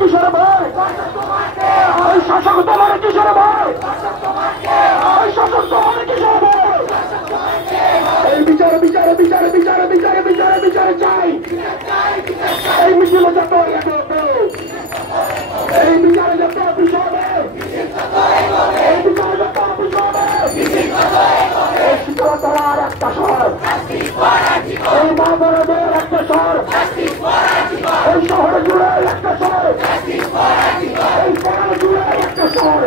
কিসের ভয়? এই শাসক তোমার কিসের ভয়? এই শাসক তোমার কিসের ভয়? এই বিচারে বিচারে বিচারে বিচারে বিচারে বিচারে বিচারে চাই। এই মিছিলে যত এই বিচারে যত অফিস হবে, এই বিচারে যত অফিস হবে, এই শিক্ষকতার একটা শহর, এই মাদরদের একটা শহর, এই শহর জুড়ে একটা শহর, এই শহর জুড়ে একটা শহর।